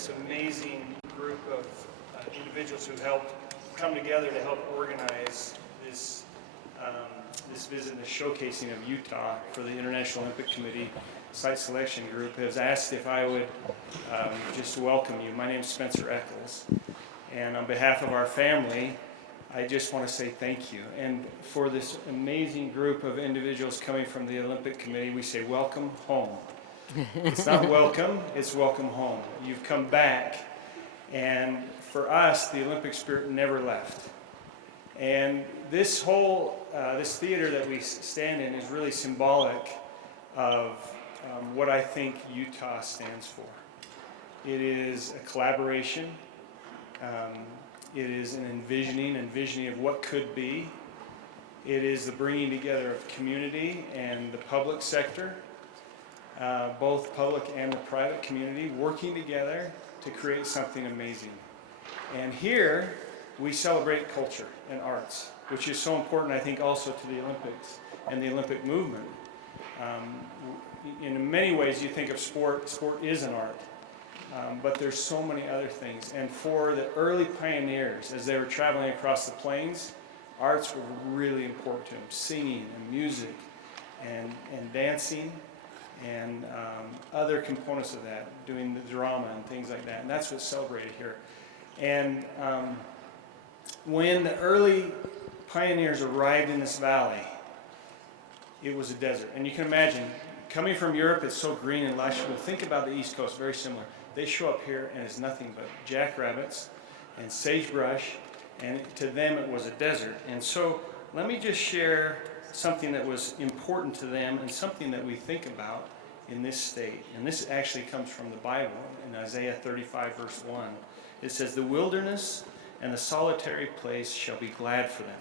this amazing group of individuals who helped come together to help organize this this visit, this showcasing of Utah for the International Olympic Committee Site Selection Group, has asked if I would just welcome you. My name is Spencer Eccles, and on behalf of our family, I just want to say thank you. And for this amazing group of individuals coming from the Olympic Committee, we say welcome home. It's not welcome, it's welcome home. You've come back, and for us, the Olympic spirit never left. And this whole, this theater that we stand in is really symbolic of what I think Utah stands for. It is a collaboration. It is an envisioning of what could be. It is the bringing together of community and the public sector, both public and the private community, working together to create something amazing. And here, we celebrate culture and arts, which is so important, I think, also to the Olympics and the Olympic movement. In many ways, you think of sport is an art, but there's so many other things. And for the early pioneers, as they were traveling across the plains, arts were really important to them, singing and music and dancing and other components of that, doing the drama and things like that. And that's what's celebrated here. And when the early pioneers arrived in this valley, it was a desert. And you can imagine, coming from Europe, it's so green and lush. Well, think about the East Coast, very similar. They show up here and it's nothing but jackrabbits and sagebrush, and to them it was a desert. And so let me just share something that was important to them and something that we think about in this state. And this actually comes from the Bible in Isaiah 35, verse 1. It says, "The wilderness and the solitary place shall be glad for them,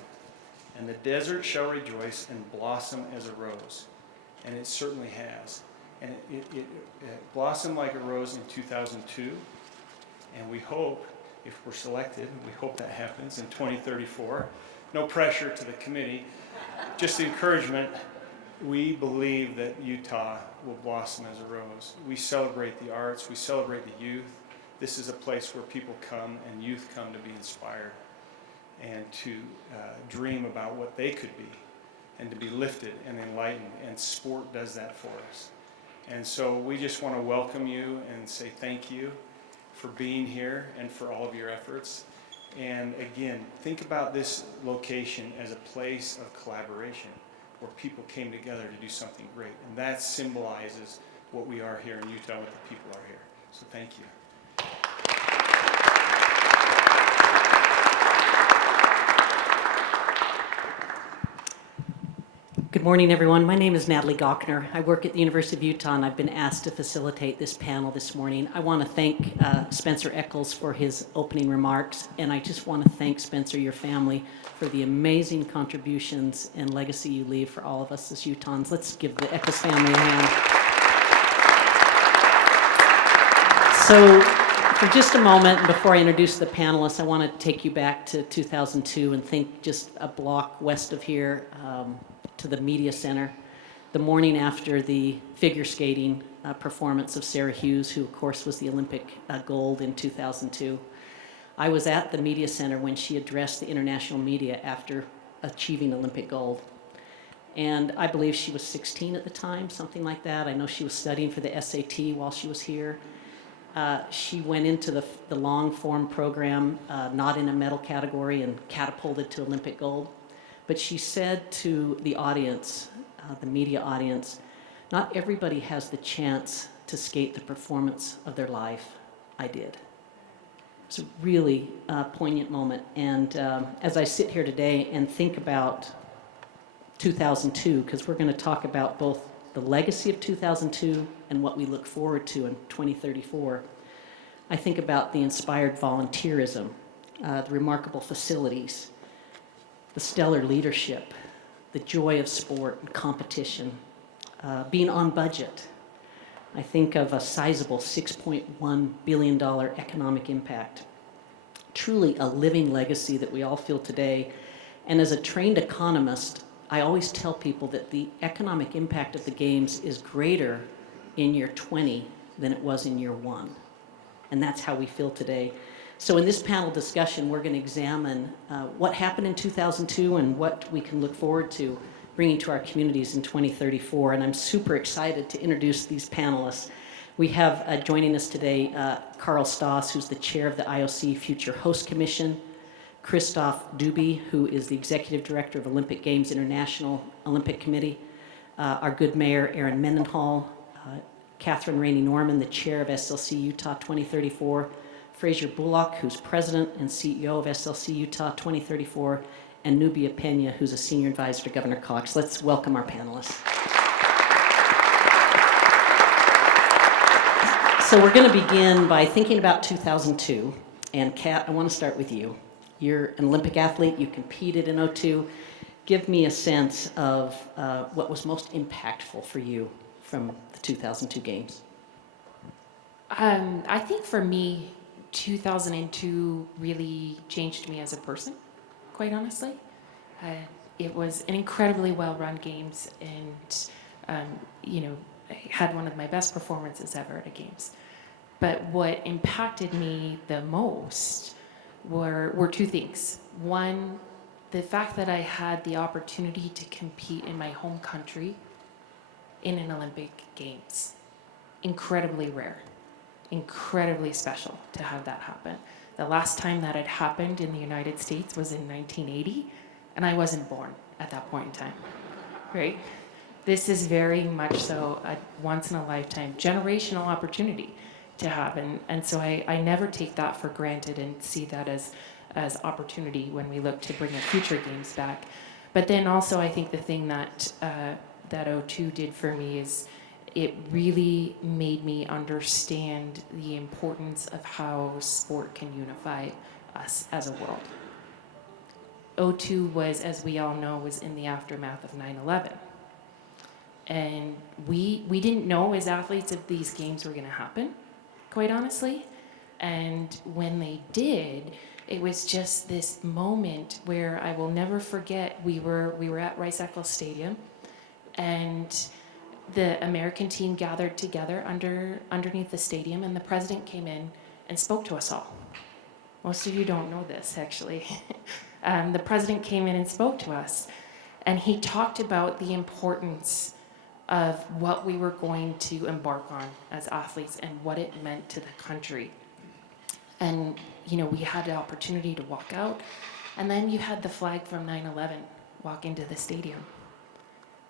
and the desert shall rejoice and blossom as a rose." And it certainly has. And it blossomed like a rose in 2002, and we hope, if we're selected, we hope that happens in 2034. No pressure to the committee, just encouragement. We believe that Utah will blossom as a rose. We celebrate the arts, we celebrate the youth. This is a place where people come and youth come to be inspired and to dream about what they could be and to be lifted and enlightened. And sport does that for us. And so we just want to welcome you and say thank you for being here and for all of your efforts. And again, think about this location as a place of collaboration where people came together to do something great. And that symbolizes what we are here in Utah, what the people are here. So thank you. Good morning, everyone. My name is Natalie Gochnour. I work at the University of Utah, and I've been asked to facilitate this panel this morning. I want to thank Spencer Eccles for his opening remarks, and I just want to thank Spencer, your family, for the amazing contributions and legacy you leave for all of us as Utahns. Let's give the Eccles family a hand. So, for just a moment, before I introduce the panelists, I want to take you back to 2002 and think just a block west of here, to the Media Center, the morning after the figure skating performance of Sarah Hughes, who of course was the Olympic gold in 2002. I was at the Media Center when she addressed the international media after achieving Olympic gold. And I believe she was 16 at the time, something like that. I know she was studying for the SAT while she was here. She went into the long form program, not in a medal category, and catapulted to Olympic gold. But she said to the audience, the media audience, not everybody has the chance to skate the performance of their life. I did. It's a really poignant moment. And as I sit here today and think about 2002, because we're going to talk about both the legacy of 2002 and what we look forward to in 2034, I think about the inspired volunteerism, the remarkable facilities, the stellar leadership, the joy of sport and competition, being on budget. I think of a sizable $6.1 billion economic impact. Truly a living legacy that we all feel today. And as a trained economist, I always tell people that the economic impact of the Games is greater in year 20 than it was in year 1. and that's how we feel today. So in this panel discussion, we're going to examine what happened in 2002 and what we can look forward to bringing to our communities in 2034. And I'm super excited to introduce these panelists. We have joining us today Carl Stoss, who's the chair of the IOC Future Host Commission, Christoph Duby, who is the executive director of Olympic Games International Olympic Committee, our good mayor, Aaron Mendenhall, Catherine Rainey Norman, the chair of SLC Utah 2034, Fraser Bullock, who's president and CEO of SLC Utah 2034, and Nubia Pena, who's a senior advisor to Governor Cox. Let's welcome our panelists. So we're going to begin by thinking about 2002. And Kat, I want to start with you. You're an Olympic athlete. You competed in '02. Give me a sense of what was most impactful for you from the 2002 Games. I think for me, 2002 really changed me as a person, quite honestly. It was an incredibly well-run Games, and I had one of my best performances ever at a Games. But what impacted me the most were two things. One, the fact that I had the opportunity to compete in my home country in an Olympic Games. Incredibly rare, incredibly special to have that happen. The last time that had happened in the United States was in 1980, and I wasn't born at that point in time, right? This is very much so a once-in-a-lifetime generational opportunity to have, and so I never take that for granted and see that as opportunity when we look to bring a future Games back. But then also I think the thing that that 02 did for me is it really made me understand the importance of how sport can unify us as a world. 02 was, as we all know, was in the aftermath of 9/11. And we didn't know as athletes if these games were going to happen, quite honestly. And when they did, it was just this moment where I will never forget. We were at Rice-Eccles Stadium, and the American team gathered together underneath the stadium, and the president came in and spoke to us all. Most of you don't know this, actually. The president came in and spoke to us, and he talked about the importance of what we were going to embark on as athletes and what it meant to the country. And, we had the opportunity to walk out, and then you had the flag from 9/11 walk into the stadium.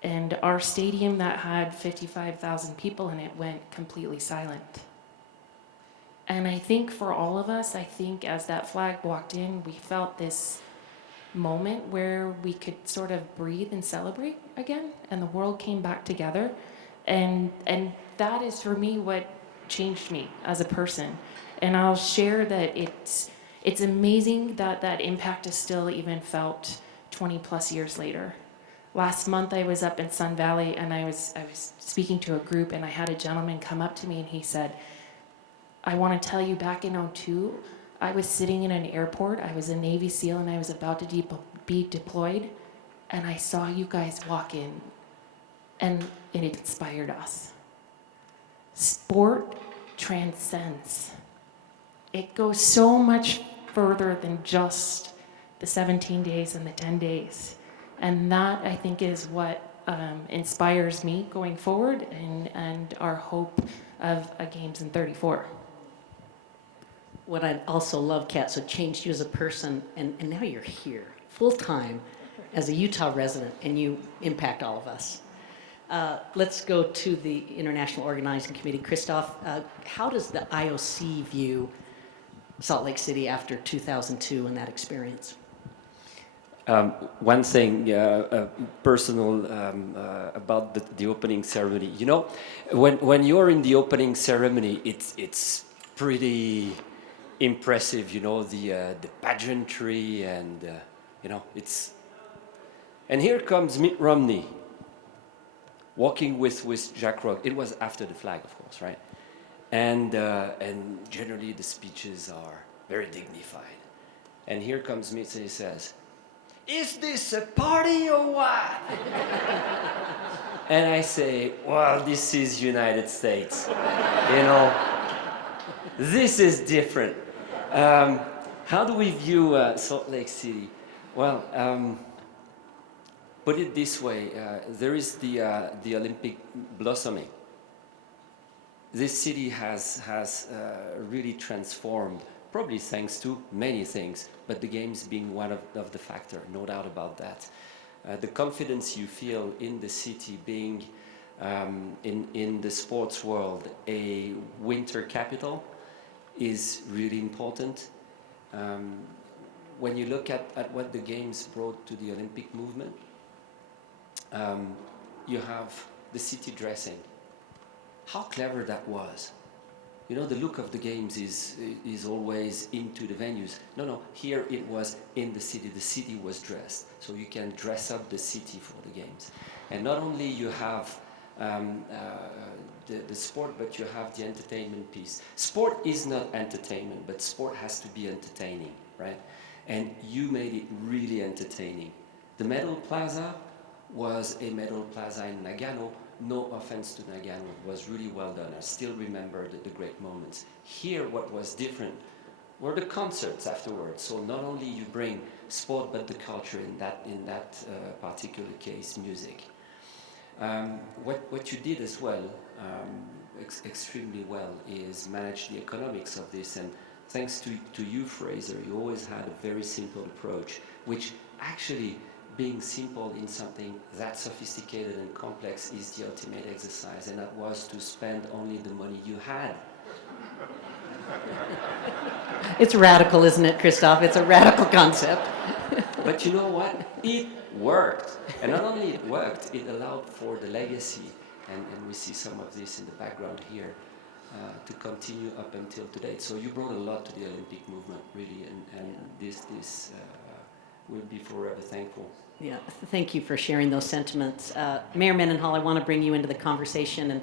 And our stadium that had 55,000 people in it went completely silent. And I think for all of us, as that flag walked in, we felt this moment where we could sort of breathe and celebrate again, and the world came back together. And that is for me what changed me as a person. And I'll share that it's amazing that that impact is still even felt 20 plus years later. Last month I was up in Sun Valley, and I was speaking to a group, and I had a gentleman come up to me and he said, I want to tell you, back in 02, I was sitting in an airport, I was a Navy SEAL, and I was about to be deployed, and I saw you guys walk in, and it inspired us. Sport transcends. It goes so much further than just the 17 days and the 10 days. And that, I think, is what inspires me going forward, and our hope of a Games in 34. What I also love, Kat, so it changed you as a person, and now you're here, full-time, as a Utah resident, and you impact all of us. Let's go to the International Organizing Committee. Christoph, how does the IOC view Salt Lake City after 2002 and that experience? One thing personal about the opening ceremony. When you're in the opening ceremony, it's pretty impressive. The pageantry, and it's. And here comes Mitt Romney, walking with Jack Rock. It was after the flag, of course, right? And generally the speeches are very dignified. And here comes Mitt, and he says, "Is this a party or what?" And I say, well, this is United States, This is different. How do we view Salt Lake City? Well, put it this way, there is the Olympic blossoming. This city has really transformed, probably thanks to many things, but the games being one of the factor, no doubt about that. The confidence you feel in the city being in the sports world a winter capital is really important. When you look at what the games brought to the Olympic movement, you have the city dressing. How clever that was. You know, the look of the games is always into the venues. No, here it was in the city. The city was dressed. So you can dress up the city for the games. And not only you have the sport, but you have the entertainment piece. Sport is not entertainment, but sport has to be entertaining, right? And you made it really entertaining. The Medal Plaza was a Medal Plaza in Nagano. No offense to Nagano, it was really well done. I still remember the great moments. Here, what was different were the concerts afterwards. So not only you bring sport, but the culture in that particular case, music. What you did as well, extremely well, is manage the economics of this. And thanks to you, Fraser, you always had a very simple approach, which actually, being simple in something that sophisticated and complex is the ultimate exercise, and that was to spend only the money you had. It's radical, isn't it, Christophe? It's a radical concept. But you know what? It worked. And not only it worked, it allowed for the legacy, and we see some of this in the background here, to continue up until today. So you brought a lot to the Olympic movement, really, and this we'll be forever thankful. Yeah, thank you for sharing those sentiments. Mayor Mendenhall, I want to bring you into the conversation. And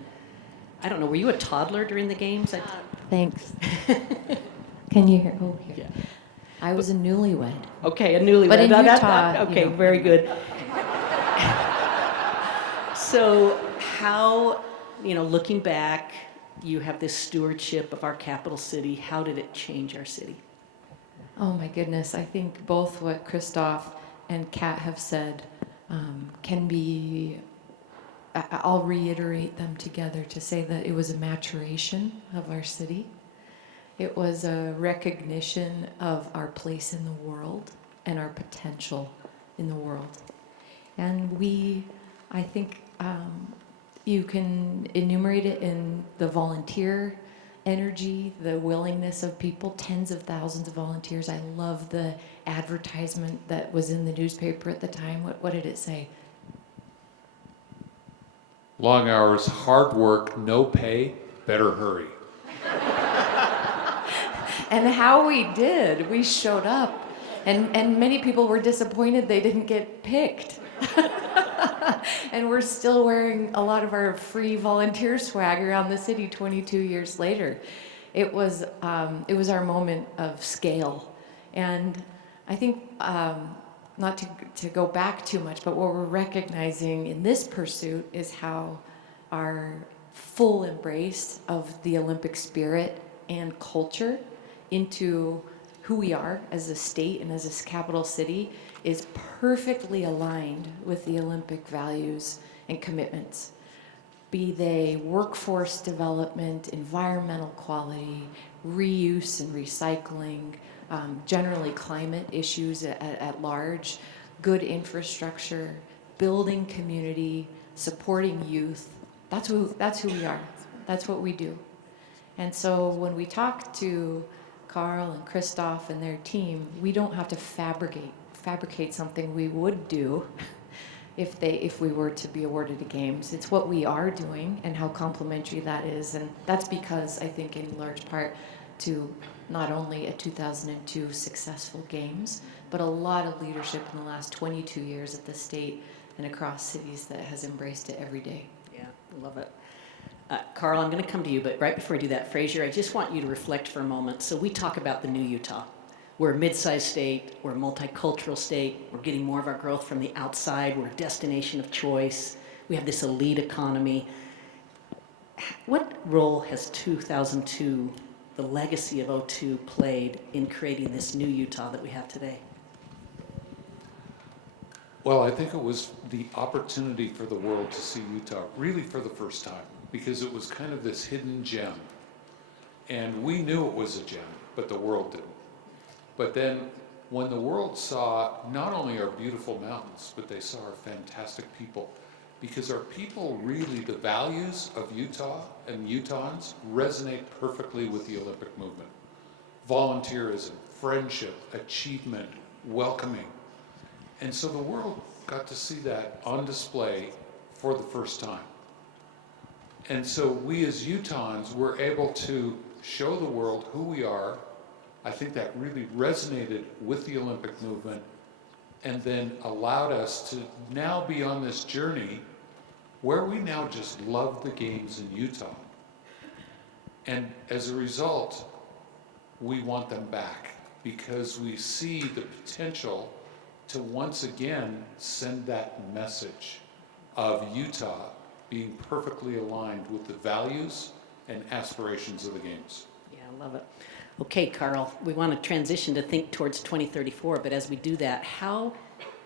I don't know, were you a toddler during the games? Thanks. Can you hear? Oh, here. Yeah. I was a newlywed. Okay, a newlywed. But in Utah, okay, you know. very good. So how, looking back, you have this stewardship of our capital city. How did it change our city? Oh my goodness, I think both what Christophe and Kat have said can be, I'll reiterate them together to say that it was a maturation of our city. It was a recognition of our place in the world and our potential in the world. And I think you can enumerate it in the volunteer energy, the willingness of people, tens of thousands of volunteers. I love the advertisement that was in the newspaper at the time. What did it say? Long hours, hard work, no pay, better hurry. And how we did. We showed up. And many people were disappointed they didn't get picked. And we're still wearing a lot of our free volunteer swag around the city 22 years later. It was our moment of scale. And I think, not to go back too much, but what we're recognizing in this pursuit is how our full embrace of the Olympic spirit and culture into who we are as a state and as a capital city is perfectly aligned with the Olympic values and commitments. Be they workforce development, environmental quality, reuse and recycling, generally climate issues at large, good infrastructure, building community, supporting youth. That's who we are. That's what we do. And so when we talk to Carl and Christophe and their team, we don't have to fabricate something we would do if we were to be awarded the games. It's what we are doing and how complementary that is. And that's because I think in large part to not only a 2002 successful games, but a lot of leadership in the last 22 years at the state and across cities that has embraced it every day. Yeah, love it. Carl, I'm going to come to you, but right before I do that, Fraser, I just want you to reflect for a moment. So we talk about the new Utah. We're a mid-sized state. We're a multicultural state. We're getting more of our growth from the outside. We're a destination of choice. We have this elite economy. What role has 2002 the legacy of '02 played in creating this new Utah that we have today? Well, I think it was the opportunity for the world to see Utah really for the first time, because it was kind of this hidden gem. And we knew it was a gem, but the world didn't. But then when the world saw not only our beautiful mountains, but they saw our fantastic people, because our people really, the values of Utah and Utahns resonate perfectly with the Olympic movement. Volunteerism, friendship, achievement, welcoming. And so the world got to see that on display for the first time. And so we as Utahns were able to show the world who we are. I think that really resonated with the Olympic movement, and then allowed us to now be on this journey where we now just love the games in Utah. And as a result, we want them back because we see the potential to once again send that message of Utah being perfectly aligned with the values and aspirations of the games. Yeah, I love it. Okay, Carl, we want to transition to think towards 2034, but as we do that, how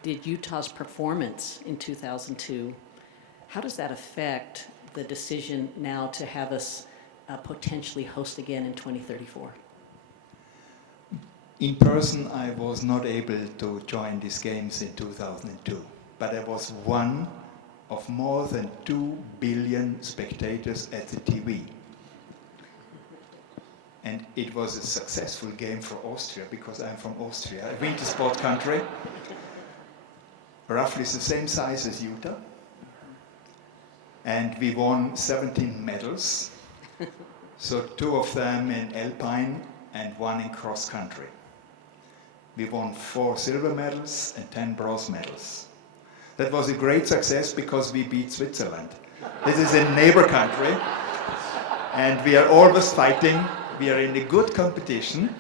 did Utah's performance in 2002, how does that affect the decision now to have us potentially host again in 2034? In person, I was not able to join these games in 2002, but I was one of more than 2 billion spectators at the TV. And it was a successful game for Austria, because I'm from Austria, a winter sport country, roughly the same size as Utah. And we won 17 medals, so 2 of them in alpine and 1 in cross country. We won 4 silver medals and 10 bronze medals. That was a great success because we beat Switzerland. This is a neighbor country, and we are always fighting. We are in a good competition,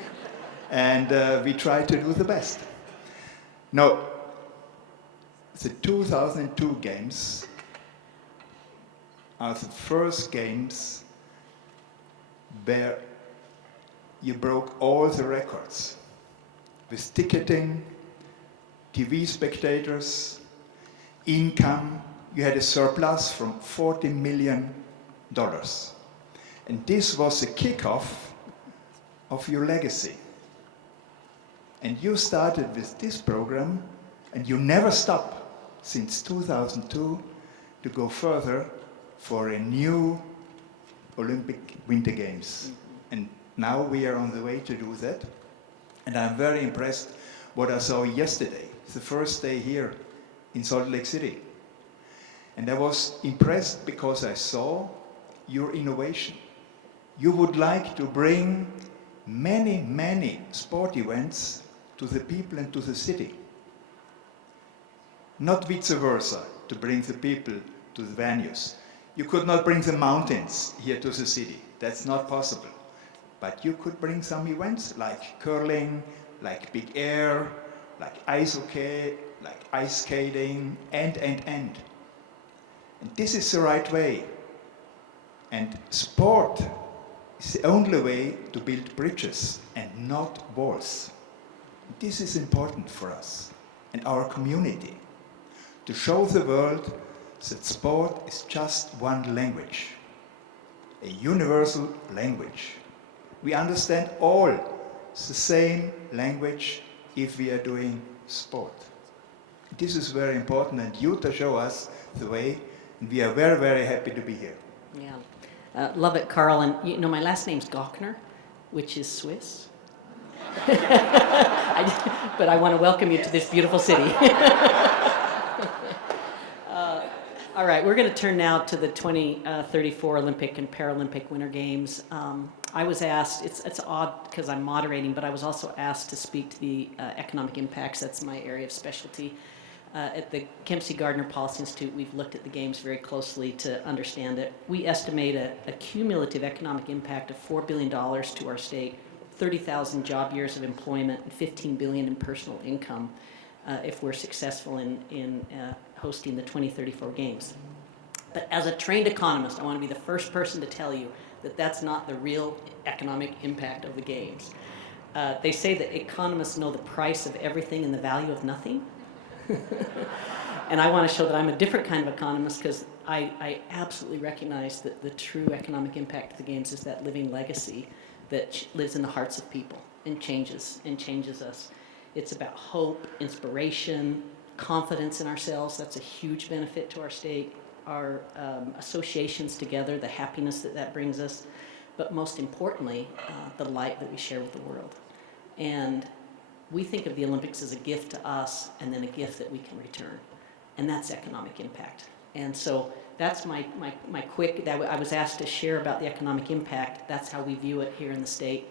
and we try to do the best. Now, the 2002 games are the first games where you broke all the records with ticketing, TV spectators, income. You had a surplus from $40 million. And this was the kickoff of your legacy. And you started with this program, and you never stop since 2002 to go further for a new Olympic Winter Games. And now we are on the way to do that. And I'm very impressed what I saw yesterday, the first day here in Salt Lake City. And I was impressed because I saw your innovation. You would like to bring many, many sport events to the people and to the city. Not vice versa, to bring the people to the venues. You could not bring the mountains here to the city. That's not possible. But you could bring some events like curling, like big air, like ice hockey, like ice skating, and. And this is the right way. And sport is the only way to build bridges and not walls. This is important for us and our community, to show the world that sport is just one language, a universal language. We understand all the same language if we are doing sport. This is very important, and Utah show us the way, and we are very, very happy to be here. Yeah, love it, Carl. And you know, my last name's Gochnour, which is Swiss. But I want to welcome you to this beautiful city. All right, we're going to turn now to the 2034 Olympic and Paralympic Winter Games. I was asked, it's odd because I'm moderating, but I was also asked to speak to the economic impacts. That's my area of specialty. At the Kem C. Gardner Policy Institute, we've looked at the games very closely to understand it. We estimate a cumulative economic impact of $4 billion to our state, 30,000 job years of employment, and $15 billion in personal income if we're successful in hosting the 2034 games. But as a trained economist, I want to be the first person to tell you that that's not the real economic impact of the games. They say that economists know the price of everything and the value of nothing. And I want to show that I'm a different kind of economist because I absolutely recognize that the true economic impact of the games is that living legacy that lives in the hearts of people and changes us. It's about hope, inspiration, confidence in ourselves. That's a huge benefit to our state. Our associations together, the happiness that brings us, but most importantly, the light that we share with the world. And we think of the Olympics as a gift to us and then a gift that we can return. And that's economic impact. And so that's my quick, that I was asked to share about the economic impact. That's how we view it here in the state.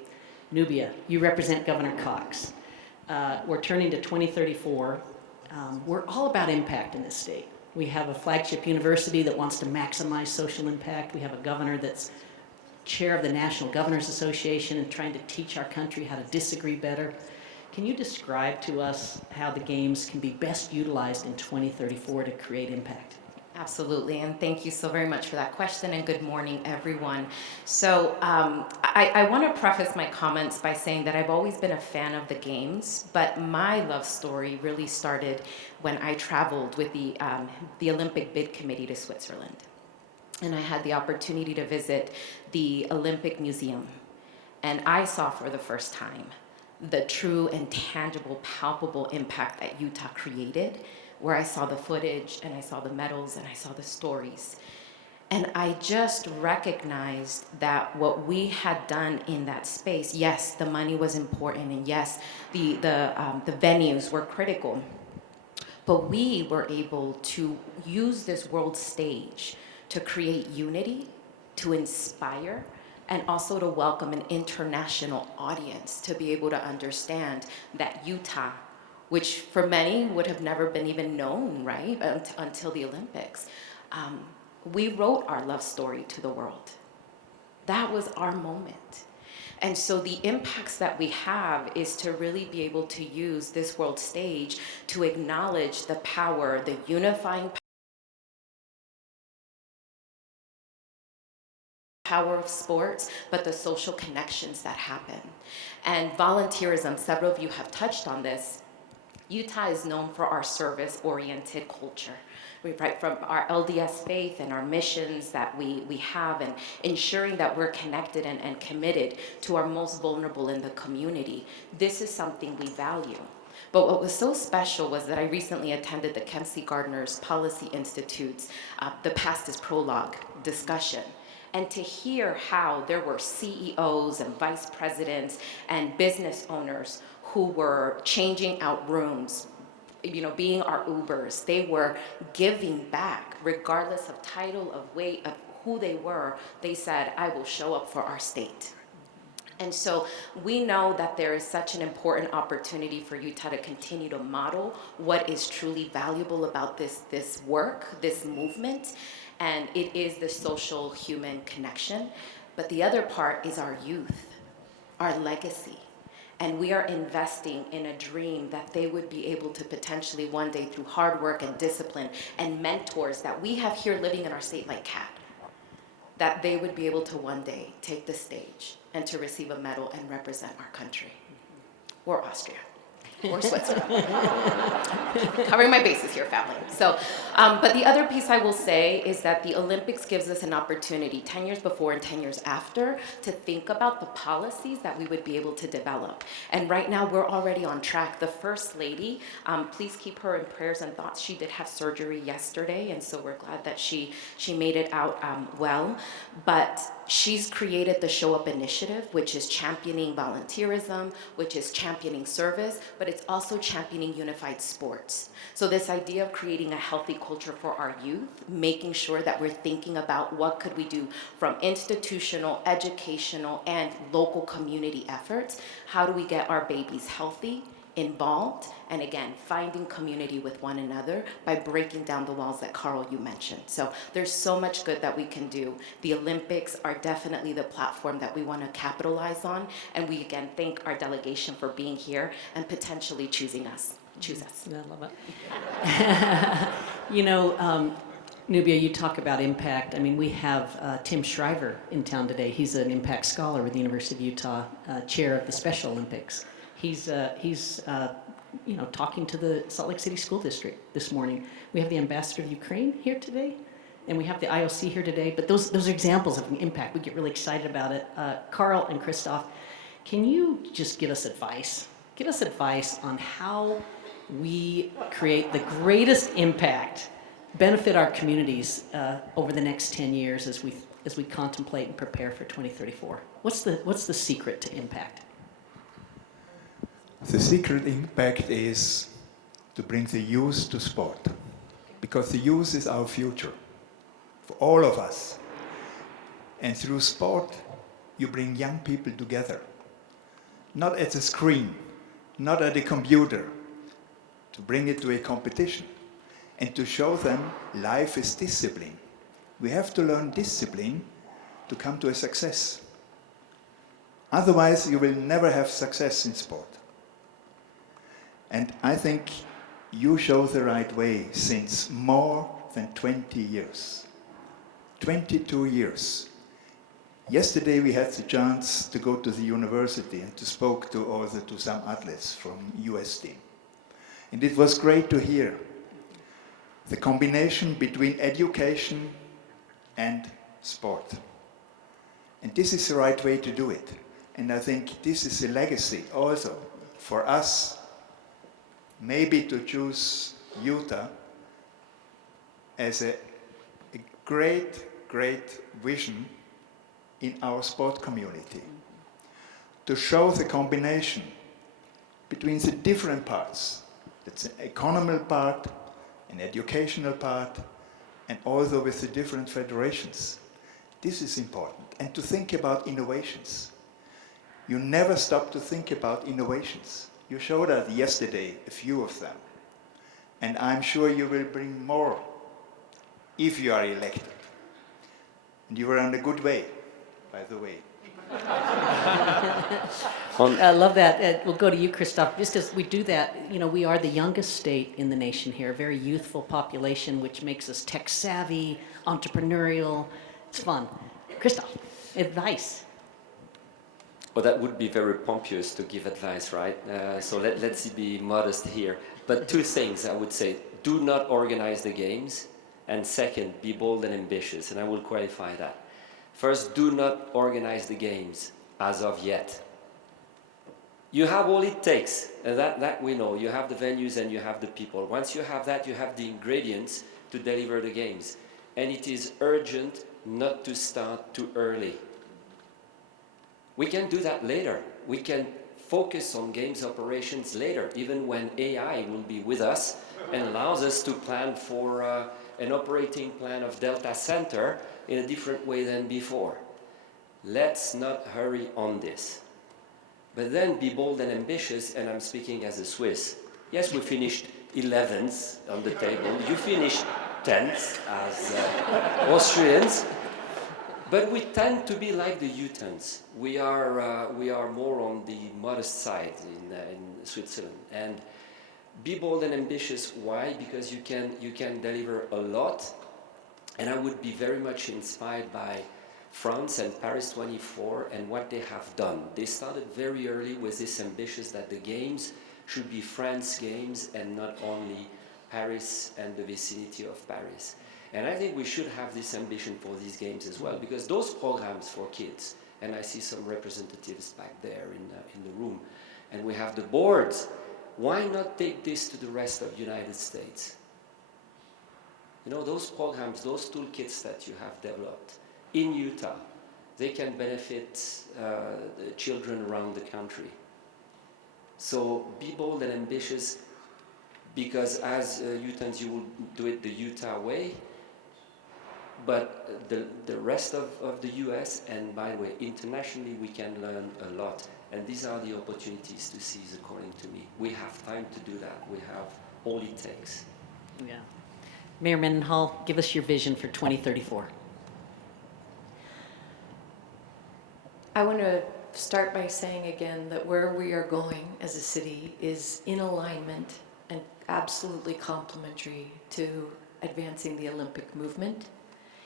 Nubia, you represent Governor Cox. We're turning to 2034. We're all about impact in this state. We have a flagship university that wants to maximize social impact. We have a governor that's chair of the National Governors Association and trying to teach our country how to disagree better. Can you describe to us how the games can be best utilized in 2034 to create impact? Absolutely, and thank you so very much for that question, and good morning, everyone. So I want to preface my comments by saying that I've always been a fan of the games, but my love story really started when I traveled with the Olympic Bid Committee to Switzerland. And I had the opportunity to visit the Olympic Museum, and I saw for the first time the true and tangible, palpable impact that Utah created, where I saw the footage and I saw the medals and I saw the stories. And I just recognized that what we had done in that space, yes, the money was important, and yes, the venues were critical, but we were able to use this world stage to create unity, to inspire, and also to welcome an international audience to be able to understand that Utah, which for many would have never been even known, right, until the Olympics, we wrote our love story to the world. That was our moment. And so the impacts that we have is to really be able to use this world stage to acknowledge the power, the unifying power of sports, but the social connections that happen. And volunteerism, several of you have touched on this. Utah is known for our service-oriented culture. Right from our LDS faith and our missions that we have, and ensuring that we're connected and committed to our most vulnerable in the community. This is something we value. But what was so special was that I recently attended the Kem C. Gardner's Policy Institute's The Past is Prologue discussion. And to hear how there were CEOs and vice presidents and business owners who were changing out rooms, you know, being our Ubers. They were giving back, regardless of title, of weight, of who they were. They said, I will show up for our state. And so we know that there is such an important opportunity for Utah to continue to model what is truly valuable about this work, this movement, and it is the social human connection. But the other part is our youth, our legacy. And we are investing in a dream that they would be able to potentially one day, through hard work and discipline and mentors that we have here living in our state like Kat, that they would be able to one day take the stage and to receive a medal and represent our country, or Austria, or Switzerland. Covering my bases here, family. So, but the other piece I will say is that the Olympics gives us an opportunity 10 years before and 10 years after to think about the policies that we would be able to develop. And right now we're already on track. The First Lady, please keep her in prayers and thoughts. She did have surgery yesterday, and so we're glad that she made it out well. But she's created the Show Up Initiative, which is championing volunteerism, which is championing service, but it's also championing unified sports. So this idea of creating a healthy culture for our youth, making sure that we're thinking about what could we do from institutional, educational, and local community efforts. How do we get our babies healthy, involved, and again, finding community with one another by breaking down the walls that Carl, you mentioned. So there's so much good that we can do. The Olympics are definitely the platform that we want to capitalize on, and we again thank our delegation for being here and potentially choosing us. Choose us. I love it. You know, Nubia, you talk about impact. I mean, we have Tim Shriver in town today. He's an impact scholar with the University of Utah, chair of the Special Olympics. He's talking to the Salt Lake City School District this morning. We have the ambassador of Ukraine here today, and we have the IOC here today. But those are examples of impact. We get really excited about it. Carl and Christoph, can you just give us advice? Give us advice on how we create the greatest impact, benefit our communities over the next 10 years as we contemplate and prepare for 2034. What's the secret to impact? The secret impact is to bring the youth to sport, because the youth is our future, for all of us. And through sport, you bring young people together, not at the screen, not at a computer, to bring it to a competition and to show them life is discipline. We have to learn discipline to come to a success. Otherwise, you will never have success in sport. And I think you show the right way since more than 20 years. 22 years. Yesterday we had the chance to go to the university and to spoke to some athletes from US team. And it was great to hear the combination between education and sport. And this is the right way to do it. And I think this is a legacy also for us, maybe to choose Utah as a great vision in our sport community, to show the combination between the different parts. It's an economical part, an educational part, and also with the different federations. This is important. And to think about innovations. You never stop to think about innovations. You showed us yesterday a few of them. And I'm sure you will bring more if you are elected. And you are on a good way, by the way. I love that. We'll go to you, Christoph. Just as we do that, we are the youngest state in the nation here, a very youthful population, which makes us tech savvy, entrepreneurial. It's fun. Christoph, advice. Well, that would be very pompous to give advice, right? So let's be modest here. But two things I would say. Do not organize the games. And second, be bold and ambitious. And I will qualify that. First, do not organize the games as of yet. You have all it takes. That we know. You have the venues and you have the people. Once you have that, you have the ingredients to deliver the games. And it is urgent not to start too early. We can do that later. We can focus on games operations later, even when AI will be with us and allows us to plan for an operating plan of Delta Center in a different way than before. Let's not hurry on this. But then be bold and ambitious, and I'm speaking as a Swiss. Yes, we finished 11th on the table. You finished 10th as Austrians. But we tend to be like the Utahns. We are more on the modest side in Switzerland. And be bold and ambitious. Why? Because you can deliver a lot. And I would be very much inspired by France and Paris 24 and what they have done. They started very early with this ambitious that the games should be France games and not only Paris and the vicinity of Paris. And I think we should have this ambition for these games as well, because those programs for kids, and I see some representatives back there in the room, and we have the boards. Why not take this to the rest of the United States? Those programs, those toolkits that you have developed in Utah, they can benefit the children around the country. So be bold and ambitious, because as Utahns, you will do it the Utah way. But the rest of the US, and by the way, internationally, we can learn a lot. And these are the opportunities to seize, according to me. We have time to do that. We have all it takes. Yeah. Mayor Mendenhall, give us your vision for 2034. I want to start by saying again that where we are going as a city is in alignment and absolutely complementary to advancing the Olympic movement,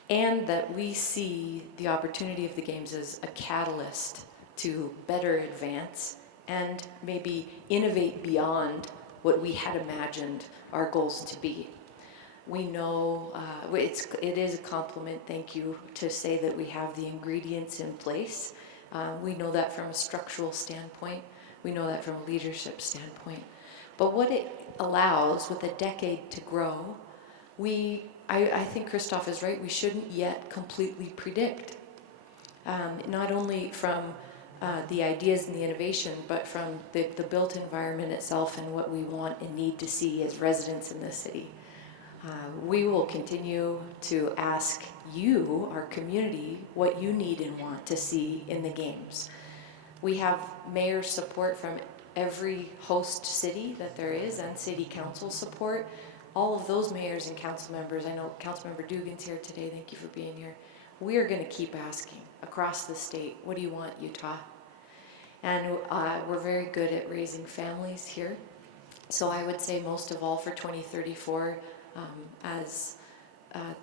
and that we see the opportunity of the Games as a catalyst to better advance and maybe innovate beyond what we had imagined our goals to be. We know it is a compliment, thank you, to say that we have the ingredients in place. We know that from a structural standpoint. We know that from a leadership standpoint. But what it allows, with a decade to grow, I think Christoph is right, we shouldn't yet completely predict. Not only from the ideas and the innovation, but from the built environment itself and what we want and need to see as residents in this city. We will continue to ask you, our community, what you need and want to see in the Games. We have mayor's support from every host city that there is, and city council support. All of those mayors and council members, I know Councilmember Dugan's here today, thank you for being here. We are going to keep asking across the state, what do you want, Utah? And we're very good at raising families here. So I would say most of all for 2034, as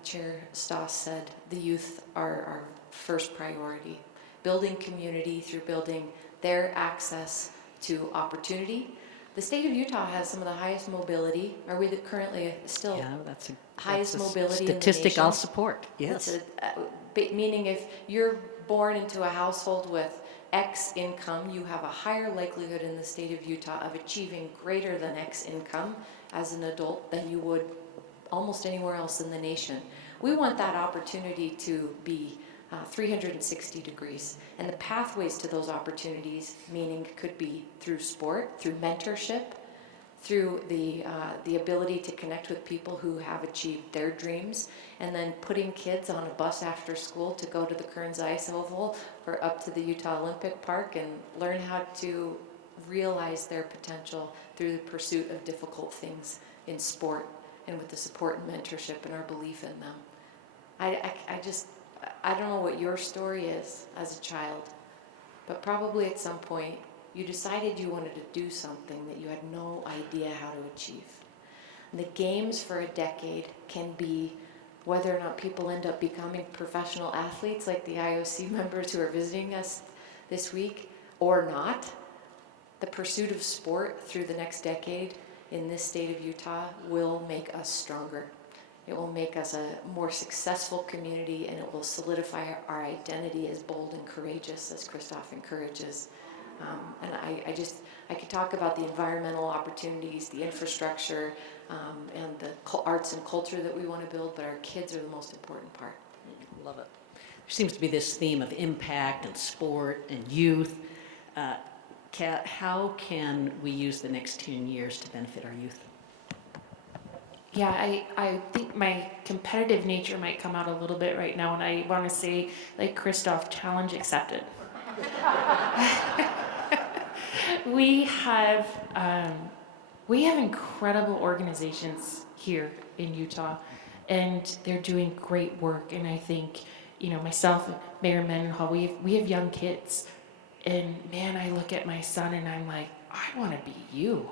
Chair Stoss said, the youth are our first priority. Building community through building their access to opportunity. The state of Utah has some of the highest mobility. Are we currently still that's highest a mobility statistic in the nation? I'll support, yes. Meaning if you're born into a household with X income, you have a higher likelihood in the state of Utah of achieving greater than X income as an adult than you would almost anywhere else in the nation. We want that opportunity to be 360 degrees. And the pathways to those opportunities, meaning could be through sport, through mentorship, through the ability to connect with people who have achieved their dreams, and then putting kids on a bus after school to go to the Kearns Ice Oval or up to the Utah Olympic Park and learn how to realize their potential through the pursuit of difficult things in sport and with the support and mentorship and our belief in them. I don't know what your story is as a child, but probably at some point you decided you wanted to do something that you had no idea how to achieve. And the Games for a decade can be whether or not people end up becoming professional athletes like the IOC members who are visiting us this week or not. The pursuit of sport through the next decade in this state of Utah will make us stronger. It will make us a more successful community, and it will solidify our identity as bold and courageous, as Christoph encourages. And I could talk about the environmental opportunities, the infrastructure, and the arts and culture that we want to build, but our kids are the most important part. Love it. There seems to be this theme of impact and sport and youth. Kat, how can we use the next 10 years to benefit our youth? Yeah, I think my competitive nature might come out a little bit right now, and I want to say, like Christoph, challenge accepted. We have incredible organizations here in Utah, and they're doing great work. And I think, myself, Mayor Mendenhall, we have young kids, and man, I look at my son and I'm like, I want to be you.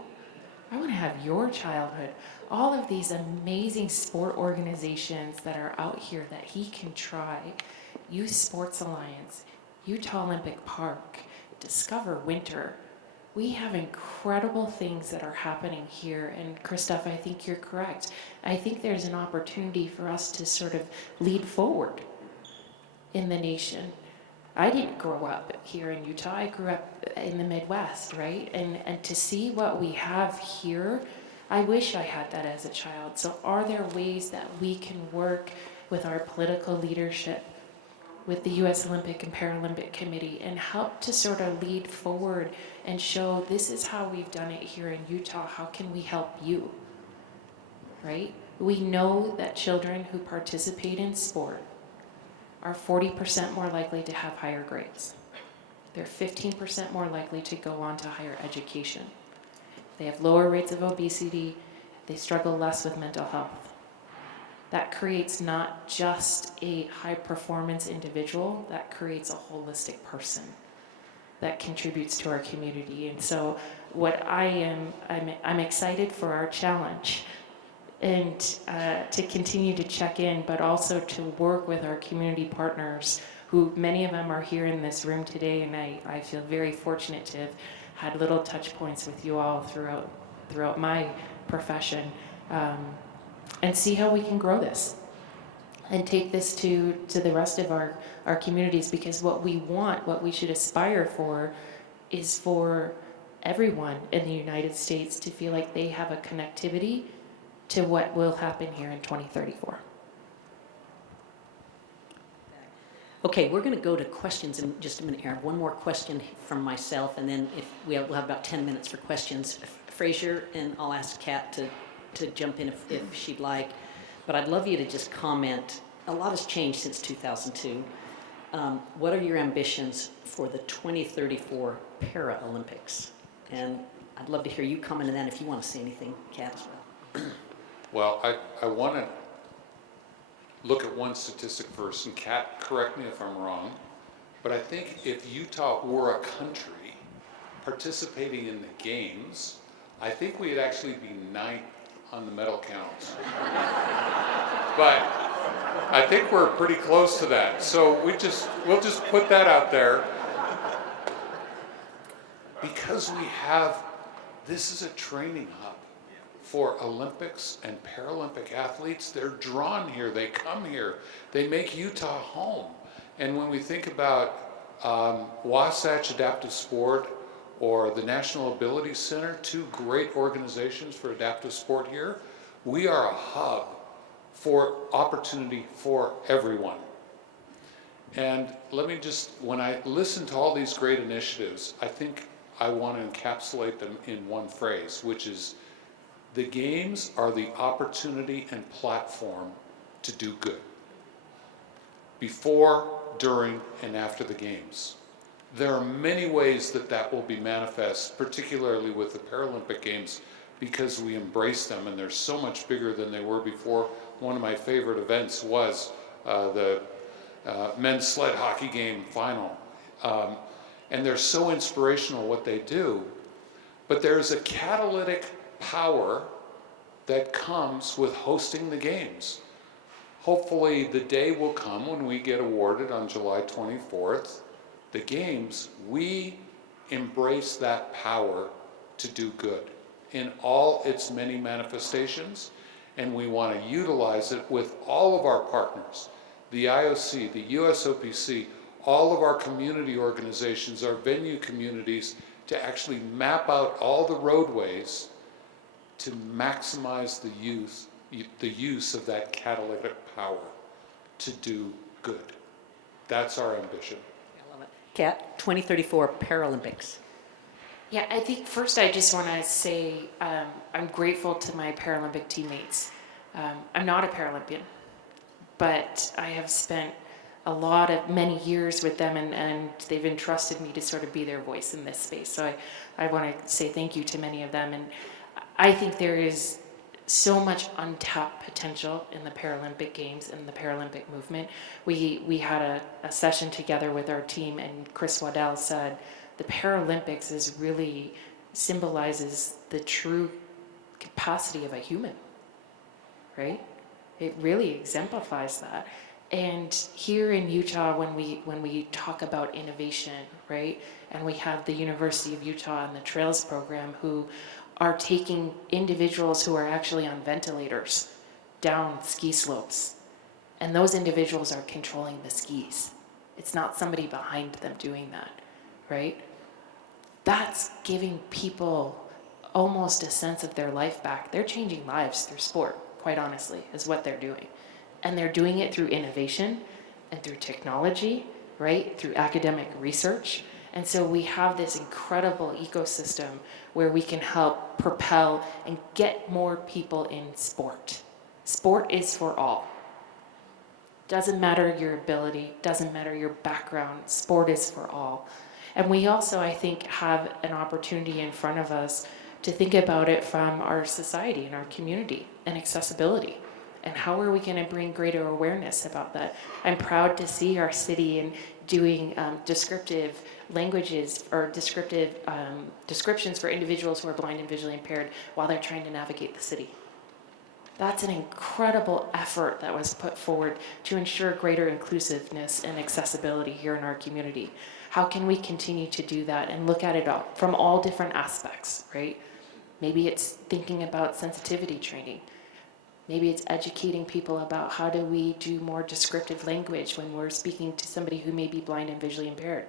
I want to have your childhood. All of these amazing sport organizations that are out here that he can try. Youth Sports Alliance, Utah Olympic Park, Discover Winter. We have incredible things that are happening here. And Christoph, I think you're correct. I think there's an opportunity for us to sort of lead forward in the nation. I didn't grow up here in Utah. I grew up in the Midwest, right? And to see what we have here, I wish I had that as a child. So are there ways that we can work with our political leadership, with the U.S. Olympic and Paralympic Committee, and help to sort of lead forward and show this is how we've done it here in Utah. How can we help you, right? We know that children who participate in sport are 40% more likely to have higher grades. They're 15% more likely to go on to higher education. They have lower rates of obesity. They struggle less with mental health. That creates not just a high performance individual, that creates a holistic person that contributes to our community. And so what I'm excited for our challenge and to continue to check in, but also to work with our community partners, who many of them are here in this room today, and I feel very fortunate to have had little touch points with you all throughout my profession, and see how we can grow this and take this to the rest of our communities, because what we should aspire for is for everyone in the United States to feel like they have a connectivity to what will happen here in 2034. Okay, we're going to go to questions in just a minute here. One more question from myself, and then we'll have about 10 minutes for questions. Fraser, and I'll ask Kat to jump in if she'd like. But I'd love you to just comment. A lot has changed since 2002. What are your ambitions for the 2034 Paralympics? And I'd love to hear you comment on that if you want to say anything, Kat, as well. Well, I want to look at one statistic first, and Kat, correct me if I'm wrong, but I think if Utah were a country participating in the games, I think we'd actually be ninth on the medal count. But I think we're pretty close to that. So we'll just put that out there. Because this is a training hub for Olympics and Paralympic athletes. They're drawn here, they come here, they make Utah home. And when we think about Wasatch Adaptive Sport or the National Ability Center, two great organizations for adaptive sport here, we are a hub for opportunity for everyone. And let me just, when I listen to all these great initiatives, I think I want to encapsulate them in one phrase, which is the games are the opportunity and platform to do good. Before, during, and after the games. There are many ways that will be manifest, particularly with the Paralympic Games, because we embrace them and they're so much bigger than they were before. One of my favorite events was the men's sled hockey game final. And they're so inspirational what they do, but there's a catalytic power that comes with hosting the games. Hopefully the day will come when we get awarded on July 24th, the games, we embrace that power to do good in all its many manifestations, and we want to utilize it with all of our partners, the IOC, the USOPC, all of our community organizations, our venue communities, to actually map out all the roadways to maximize the use of that catalytic power to do good. That's our ambition. I love it. Kat, 2034 Paralympics. Yeah, I think first I just want to say I'm grateful to my Paralympic teammates. I'm not a Paralympian, but I have spent many years with them, and they've entrusted me to sort of be their voice in this space. So I want to say thank you to many of them. And I think there is so much untapped potential in the Paralympic Games and the Paralympic movement. We had a session together with our team, and Chris Waddell said the Paralympics really symbolizes the true capacity of a human, right? It really exemplifies that. And here in Utah, when we talk about innovation, right, and we have the University of Utah and the Trails program who are taking individuals who are actually on ventilators down ski slopes, and those individuals are controlling the skis. It's not somebody behind them doing that, right? That's giving people almost a sense of their life back. They're changing lives through sport, quite honestly, is what they're doing. And they're doing it through innovation and through technology, right? Through academic research. And so we have this incredible ecosystem where we can help propel and get more people in sport. Sport is for all. Doesn't matter your ability, doesn't matter your background, sport is for all. And we also, I think, have an opportunity in front of us to think about it from our society and our community and accessibility. And how are we going to bring greater awareness about that? I'm proud to see our city in doing descriptive languages or descriptive descriptions for individuals who are blind and visually impaired while they're trying to navigate the city. That's an incredible effort that was put forward to ensure greater inclusiveness and accessibility here in our community. How can we continue to do that and look at it all, from all different aspects, right? Maybe it's thinking about sensitivity training. Maybe it's educating people about how do we do more descriptive language when we're speaking to somebody who may be blind and visually impaired.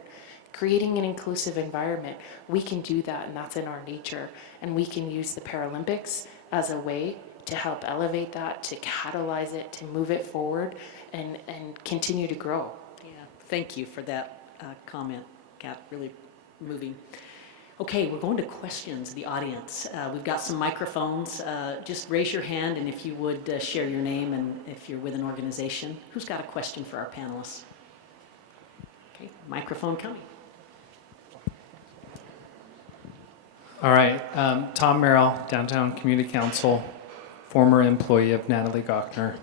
Creating an inclusive environment, we can do that, and that's in our nature. And we can use the Paralympics as a way to help elevate that, to catalyze it, to move it forward, and continue to grow. Yeah, thank you for that comment, Kat, really moving. Okay, we're going to questions of the audience. We've got some microphones. Just raise your hand, and if you would share your name and if you're with an organization. Who's got a question for our panelists? Okay, microphone coming. All right, Tom Merrill, Downtown Community Council, former employee of Natalie Gochnour.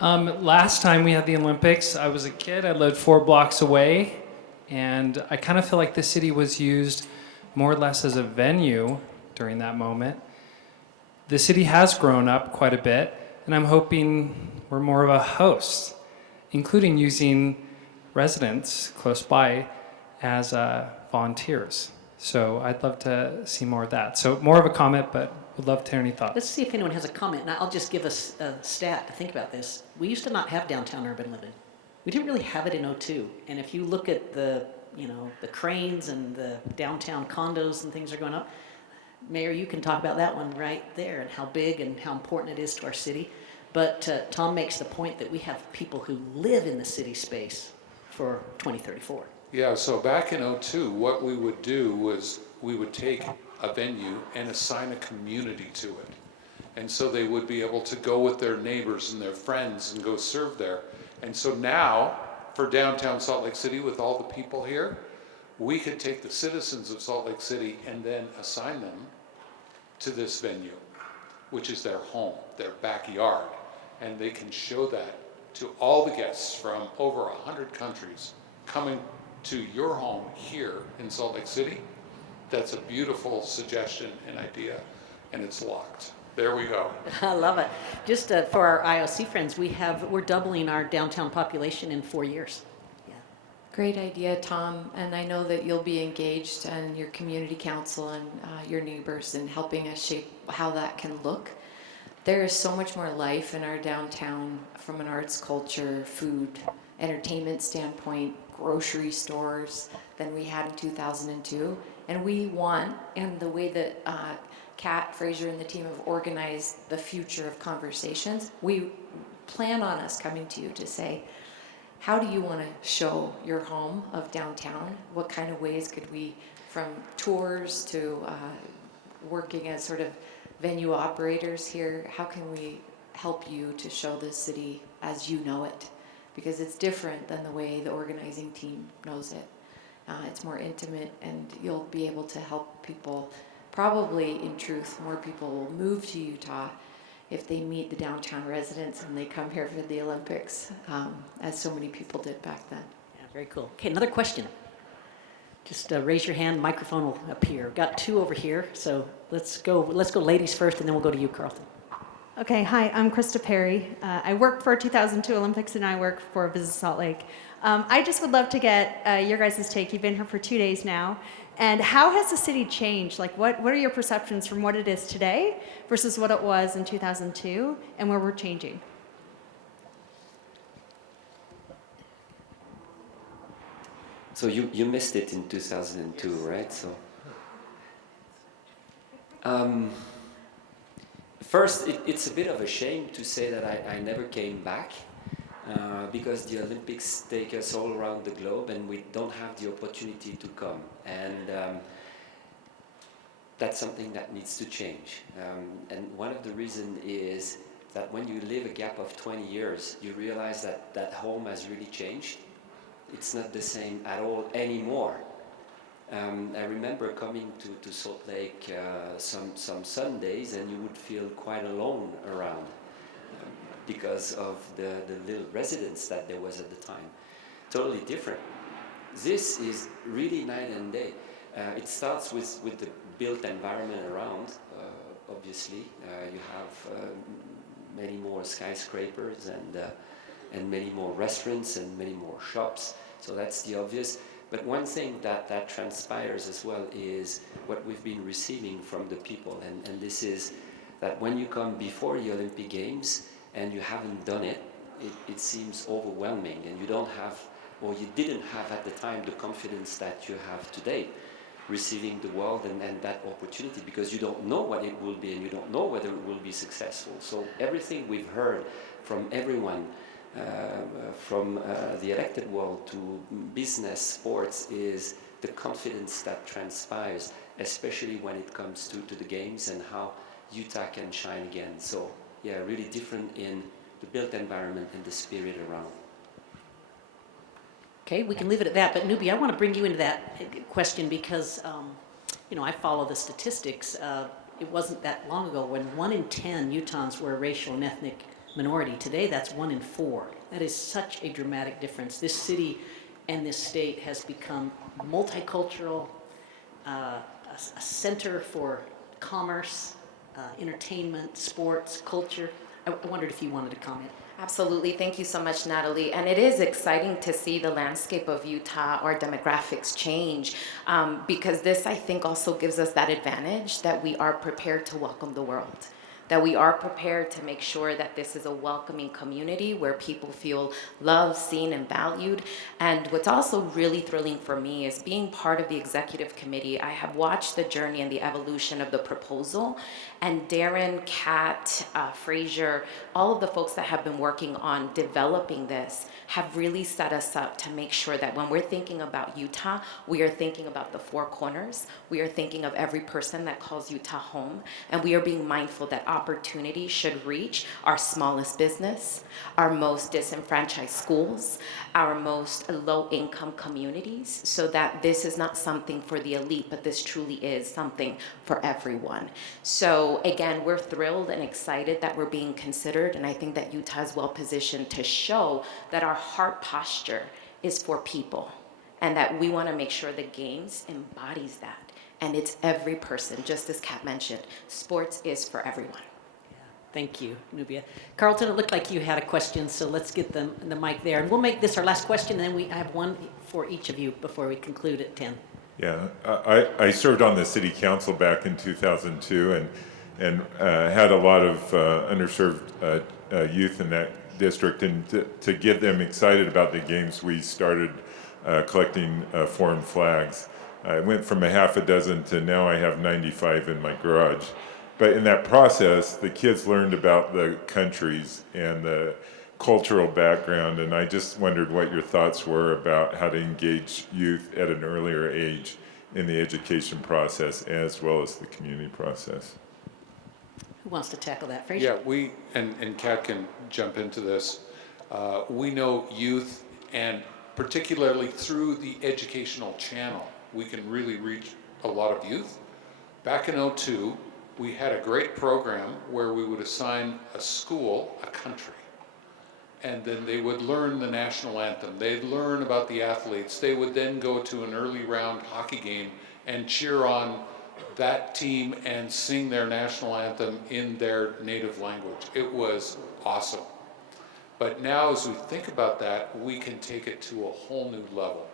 Last time we had the Olympics, I was a kid, I lived 4 blocks away, and I kind of feel like the city was used more or less as a venue during that moment. The city has grown up quite a bit, and I'm hoping we're more of a host, including using residents close by as volunteers. So I'd love to see more of that. So more of a comment, but would love to hear any thoughts. Let's see if anyone has a comment. And I'll just give us a stat to think about this. We used to not have downtown urban living. We didn't really have it in '02. And if you look at the cranes and the downtown condos and things are going up, Mayor, you can talk about that one right there and how big and how important it is to our city. But Tom makes the point that we have people who live in the city space for 2034. Yeah, so back in '02, what we would do was we would take a venue and assign a community to it. And so they would be able to go with their neighbors and their friends and go serve there. And so now, for downtown Salt Lake City, with all the people here, we could take the citizens of Salt Lake City and then assign them to this venue, which is their home, their backyard. And they can show that to all the guests from over 100 countries coming to your home here in Salt Lake City. That's a beautiful suggestion and idea, and it's locked. There we go. I love it. Just for our IOC friends, we're doubling our downtown population in 4 years. Yeah. Great idea, Tom. And I know that you'll be engaged and your community council and your neighbors in helping us shape how that can look. There is so much more life in our downtown from an arts, culture, food, entertainment standpoint, grocery stores than we had in 2002. And we want, and the way that Kat, Fraser, and the team have organized the future of conversations, we plan on us coming to you to say, how do you want to show your home of downtown? What kind of ways could we, from tours to working as sort of venue operators here, how can we help you to show this city as you know it? Because it's different than the way the organizing team knows it. It's more intimate, and you'll be able to help people. Probably, in truth, more people will move to Utah if they meet the downtown residents and they come here for the Olympics, as so many people did back then. Yeah, very cool. Okay, another question. Just raise your hand, microphone will appear. Got 2 over here, so let's go ladies first, and then we'll go to you, Carlton. Okay, hi, I'm Krista Perry. I worked for 2002 Olympics, and I work for Visit Salt Lake. I just would love to get your guys' take. You've been here for 2 days now. And how has the city changed? Like, what are your perceptions from what it is today versus what it was in 2002 and where we're changing? So you missed it in 2002, right? So first, it's a bit of a shame to say that I never came back because the Olympics take us all around the globe and we don't have the opportunity to come. And that's something that needs to change. And one of the reasons is that when you live a gap of 20 years, you realize that home has really changed. It's not the same at all anymore. I remember coming to Salt Lake some Sundays, and you would feel quite alone around because of the little residence that there was at the time. Totally different. This is really night and day. It starts with the built environment around, obviously. You have many more skyscrapers and many more restaurants and many more shops. So that's the obvious. But one thing that transpires as well is what we've been receiving from the people. And this is that when you come before the Olympic Games and you haven't done it, it seems overwhelming, and you don't have, or you didn't have at the time, the confidence that you have today, receiving the world and that opportunity, because you don't know what it will be and you don't know whether it will be successful. So everything we've heard from everyone, from the elected world to business, sports, is the confidence that transpires, especially when it comes to the games and how Utah can shine again. So yeah, really different in the built environment and the spirit around. Okay, we can leave it at that, but Nubia, I want to bring you into that question because, you know, I follow the statistics. It wasn't that long ago when 1 in 10 Utahns were a racial and ethnic minority. Today, that's 1 in 4. That is such a dramatic difference. This city and this state has become multicultural, a center for commerce, entertainment, sports, culture. I wondered if you wanted to comment. Absolutely. Thank you so much, Natalie. And it is exciting to see the landscape of Utah, our demographics change, because this, I think, also gives us that advantage that we are prepared to welcome the world, that we are prepared to make sure that this is a welcoming community where people feel loved, seen, and valued. And what's also really thrilling for me is being part of the executive committee. I have watched the journey and the evolution of the proposal, and Darren, Kat, Frazier, all of the folks that have been working on developing this have really set us up to make sure that when we're thinking about Utah, we are thinking about the four corners. We are thinking of every person that calls Utah home, and we are being mindful that opportunity should reach our smallest business, our most disenfranchised schools, our most low-income communities, so that this is not something for the elite, but this truly is something for everyone. So again, we're thrilled and excited that we're being considered, and I think that Utah is well positioned to show that our heart posture is for people, and that we want to make sure the Games embodies that. And it's every person, just as Kat mentioned, sports is for everyone. Yeah, thank you, Nubia. Carlton, it looked like you had a question, so let's get the mic there. And we'll make this our last question, and then we have one for each of you before we conclude at 10. Yeah, I served on the city council back in 2002 and had a lot of underserved youth in that district, and to get them excited about the games, we started collecting foreign flags. I went from a half a dozen to now I have 95 in my garage. But in that process, the kids learned about the countries and the cultural background, and I just wondered what your thoughts were about how to engage youth at an earlier age in the education process as well as the community process. Who wants to tackle that? Fraser? Yeah, and Kat can jump into this. We know youth, and particularly through the educational channel, we can really reach a lot of youth. Back in 2002, we had a great program where we would assign a school a country. And then they would learn the national anthem. They'd learn about the athletes. They would then go to an early round hockey game and cheer on that team and sing their national anthem in their native language. It was awesome. But now as we think about that, we can take it to a whole new level.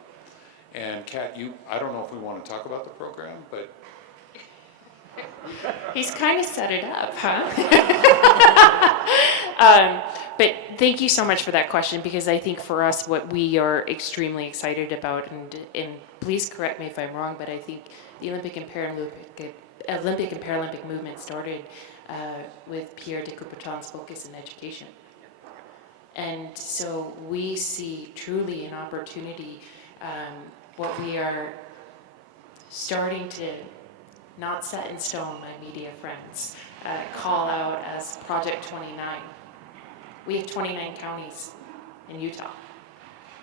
And Kat, I don't know if we want to talk about the program, but... He's kind of set it up, huh? But thank you so much for that question, because I think for us, what we are extremely excited about, and please correct me if I'm wrong, but I think the Olympic and Paralympic movement started with Pierre de Coubertin's focus in education. And so we see truly an opportunity. What we are starting to, not set in stone, my media friends, call out as Project 29. We have 29 counties in Utah.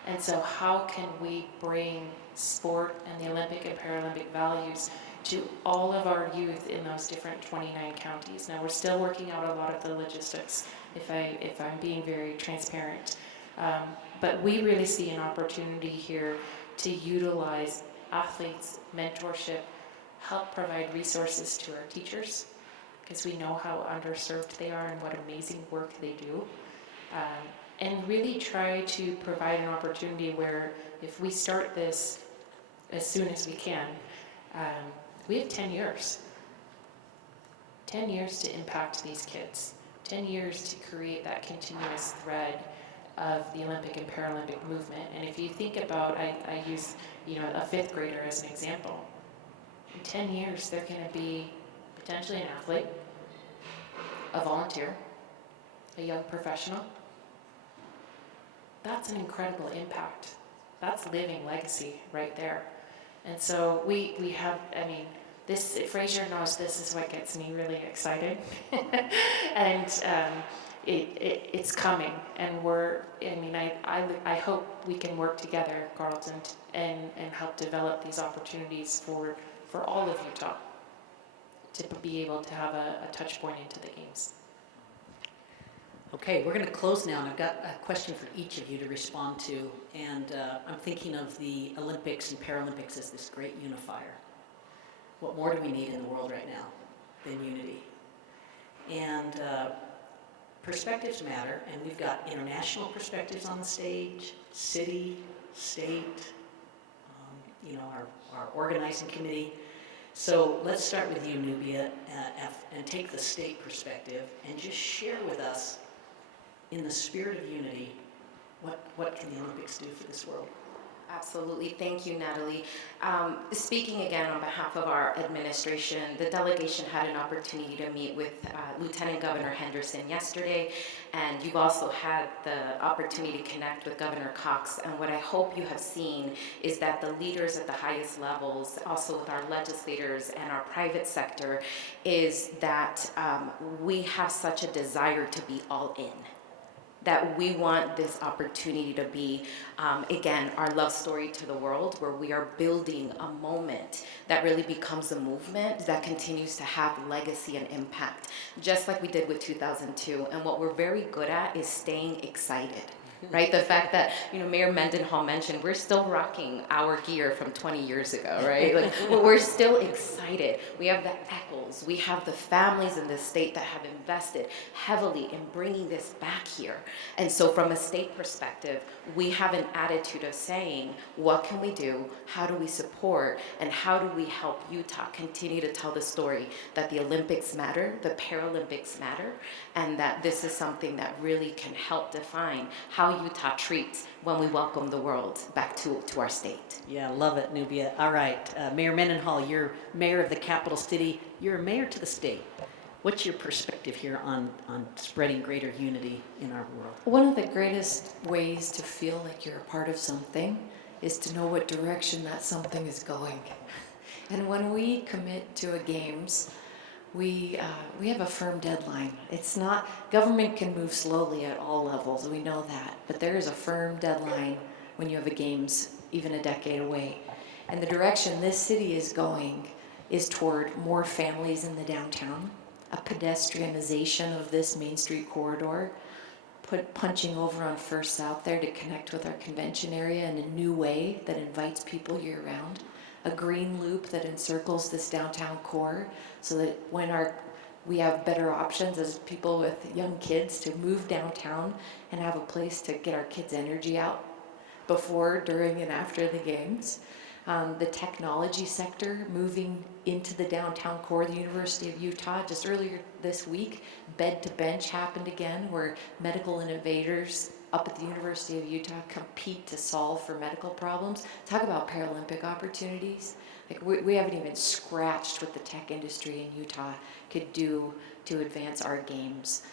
And so how can we bring sport and the Olympic and Paralympic values to all of our youth in those different 29 counties? Now, we're still working out a lot of the logistics, if I'm being very transparent. But we really see an opportunity here to utilize athletes, mentorship, help provide resources to our teachers, because we know how underserved they are and what amazing work they do. And really try to provide an opportunity where if we start this as soon as we can, we have 10 years. 10 years to impact these kids. 10 years to create that continuous thread of the Olympic and Paralympic movement. And if you think about, I use a 5th grader as an example. In 10 years, they're going to be potentially an athlete, a volunteer, a young professional. That's an incredible impact. That's living legacy right there. And so we have, this, Fraser knows this is what gets me really excited. And it's coming. And I hope we can work together, Carlton, and help develop these opportunities for all of Utah to be able to have a touch point into the games. Okay, we're going to close now, and I've got a question for each of you to respond to. And I'm thinking of the Olympics and Paralympics as this great unifier. What more do we need in the world right now than unity? And perspectives matter, and we've got international perspectives on the stage, city, state, our organizing committee. So let's start with you, Nubia, and take the state perspective and just share with us, in the spirit of unity, what can the Olympics do for this world? Absolutely. Thank you, Natalie. Speaking again on behalf of our administration, the delegation had an opportunity to meet with Lieutenant Governor Henderson yesterday, and you've also had the opportunity to connect with Governor Cox. And what I hope you have seen is that the leaders at the highest levels, also with our legislators and our private sector, is that we have such a desire to be all in. That we want this opportunity to be, again, our love story to the world, where we are building a moment that really becomes a movement that continues to have legacy and impact, just like we did with 2002. And what we're very good at is staying excited. Right? The fact that, Mayor Mendenhall mentioned, we're still rocking our gear from 20 years ago, right? Like, we're still excited. We have the echoes. We have the families in this state that have invested heavily in bringing this back here. And so from a state perspective, we have an attitude of saying, what can we do? How do we support? And how do we help Utah continue to tell the story that the Olympics matter, the Paralympics matter, and that this is something that really can help define how Utah treats when we welcome the world back to our state. Yeah, love it, Nubia. All right, Mayor Mendenhall, you're mayor of the capital city. You're a mayor to the state. What's your perspective here on spreading greater unity in our world? One of the greatest ways to feel like you're a part of something is to know what direction that something is going. And when we commit to a games, we have a firm deadline. It's not, government can move slowly at all levels, we know that, but there is a firm deadline when you have a games even a decade away. And the direction this city is going is toward more families in the downtown, a pedestrianization of this Main Street corridor, punching over on First South there to connect with our convention area in a new way that invites people year round. A green loop that encircles this downtown core so that when we have better options as people with young kids to move downtown and have a place to get our kids' energy out before, during, and after the games. The technology sector moving into the downtown core of the University of Utah. Just earlier this week, Bed to Bench happened again, where medical innovators up at the University of Utah compete to solve for medical problems. Talk about Paralympic opportunities. Like we haven't even scratched what the tech industry in Utah could do to advance our games.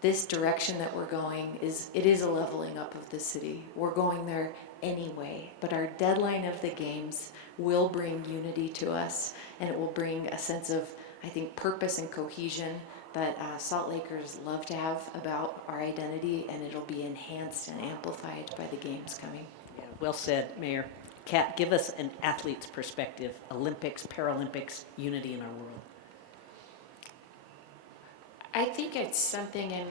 This direction that we're going is a leveling up of the city. We're going there anyway, but our deadline of the games will bring unity to us, and it will bring a sense of, I think, purpose and cohesion that Salt Lakers love to have about our identity, and it'll be enhanced and amplified by the games coming. Yeah, well said, Mayor. Kat, give us an athlete's perspective, Olympics, Paralympics, unity in our world. I think it's something, and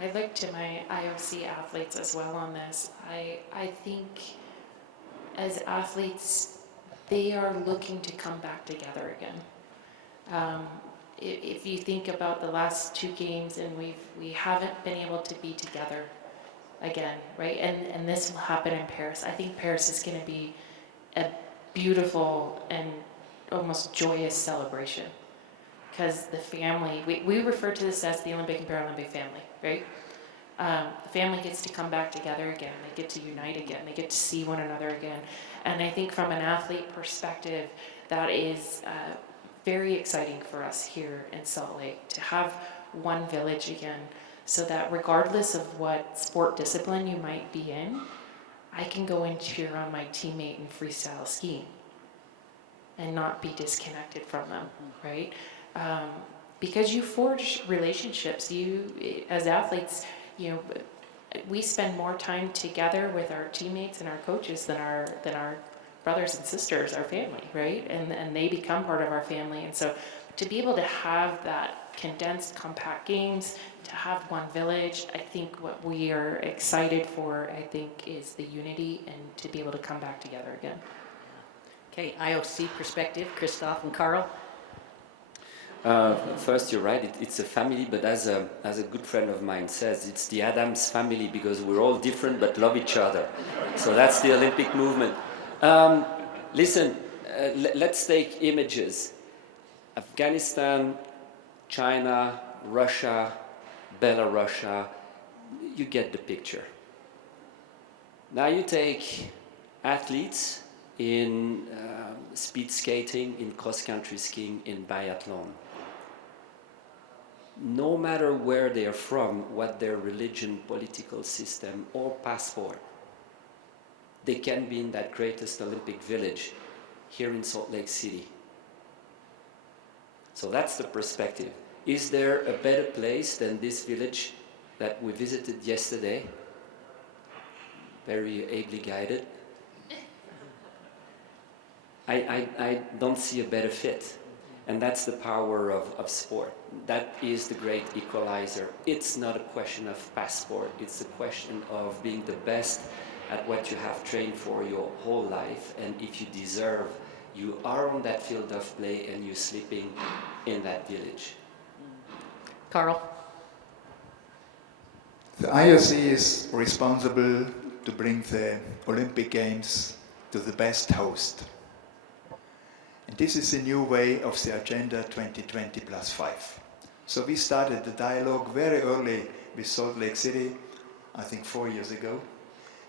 I look to my IOC athletes as well on this. I think as athletes, they are looking to come back together again. if you think about the last 2 games and we haven't been able to be together again, right? And this will happen in Paris. I think Paris is going to be a beautiful and almost joyous celebration because the family, we refer to this as the Olympic and Paralympic family, right? The family gets to come back together again. They get to unite again. They get to see one another again. And I think from an athlete perspective, that is very exciting for us here in Salt Lake to have one village again, so that regardless of what sport discipline you might be in, I can go and cheer on my teammate in freestyle skiing and not be disconnected from them, right? Because you forge relationships. You, as athletes, you know, we spend more time together with our teammates and our coaches than our brothers and sisters, our family, right? And they become part of our family. And so to be able to have that condensed, compact games, to have one village, I think what we are excited for, I think, is the unity and to be able to come back together again. Okay, IOC perspective, Christoph and Carl. First, you're right, it's a family, but as a good friend of mine says, it's the Adams family because we're all different but love each other. So that's the Olympic movement. Listen, let's take images. Afghanistan, China, Russia, Belarus, you get the picture. Now you take athletes in speed skating, in cross-country skiing, in biathlon. No matter where they are from, what their religion, political system, or passport, they can be in that greatest Olympic village here in Salt Lake City. So that's the perspective. Is there a better place than this village that we visited yesterday? Very ably guided. I don't see a better fit. And that's the power of sport. That is the great equalizer. It's not a question of passport. It's a question of being the best at what you have trained for your whole life. And if you deserve, you are on that field of play and you're sleeping in that village. Carl? The IOC is responsible to bring the Olympic Games to the best host. And this is a new way of the Agenda 2020+5. So we started the dialogue very early with Salt Lake City, I think 4 years ago.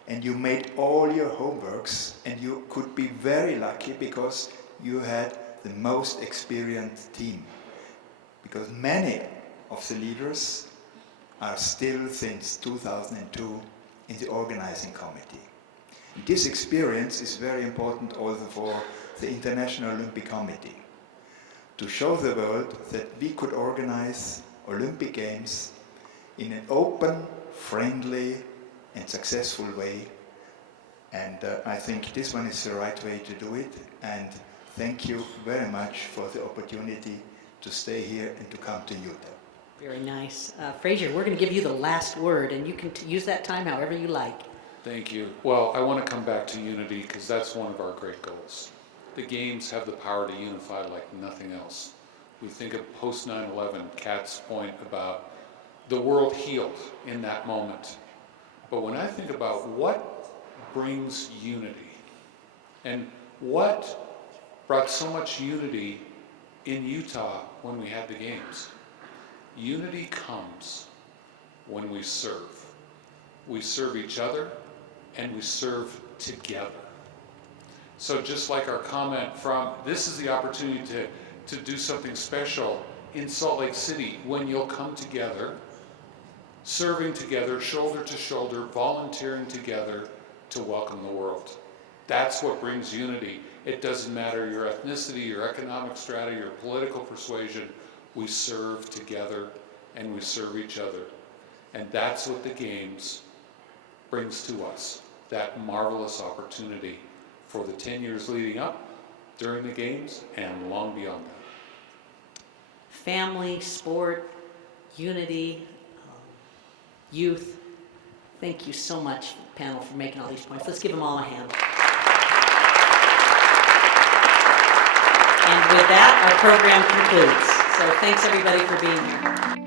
And you made all your homeworks, and you could be very lucky because you had the most experienced team. Because many of the leaders are still since 2002 in the organizing committee. This experience is very important also for the International Olympic Committee, to show the world that we could organize Olympic Games in an open, friendly, and successful way. And I think this one is the right way to do it. And thank you very much for the opportunity to stay here and to come to Utah. Very nice. Fraser, we're going to give you the last word, and you can use that time however you like. Thank you. Well, I want to come back to unity because that's one of our great goals. The games have the power to unify like nothing else. We think of post 9/11, Kat's point about the world healed in that moment. But when I think about what brings unity and what brought so much unity in Utah when we had the games, unity comes when we serve. We serve each other and we serve together. So just like our comment from, this is the opportunity to do something special in Salt Lake City when you'll come together, serving together, shoulder to shoulder, volunteering together to welcome the world. That's what brings unity. It doesn't matter your ethnicity, your economic strata, your political persuasion. We serve together and we serve each other. And that's what the Games brings to us, that marvelous opportunity for the 10 years leading up, during the Games, and long beyond that. Family, sport, unity, youth. Thank you so much, panel, for making all these points. Let's give them all a hand. And with that, our program concludes. So thanks everybody for being here.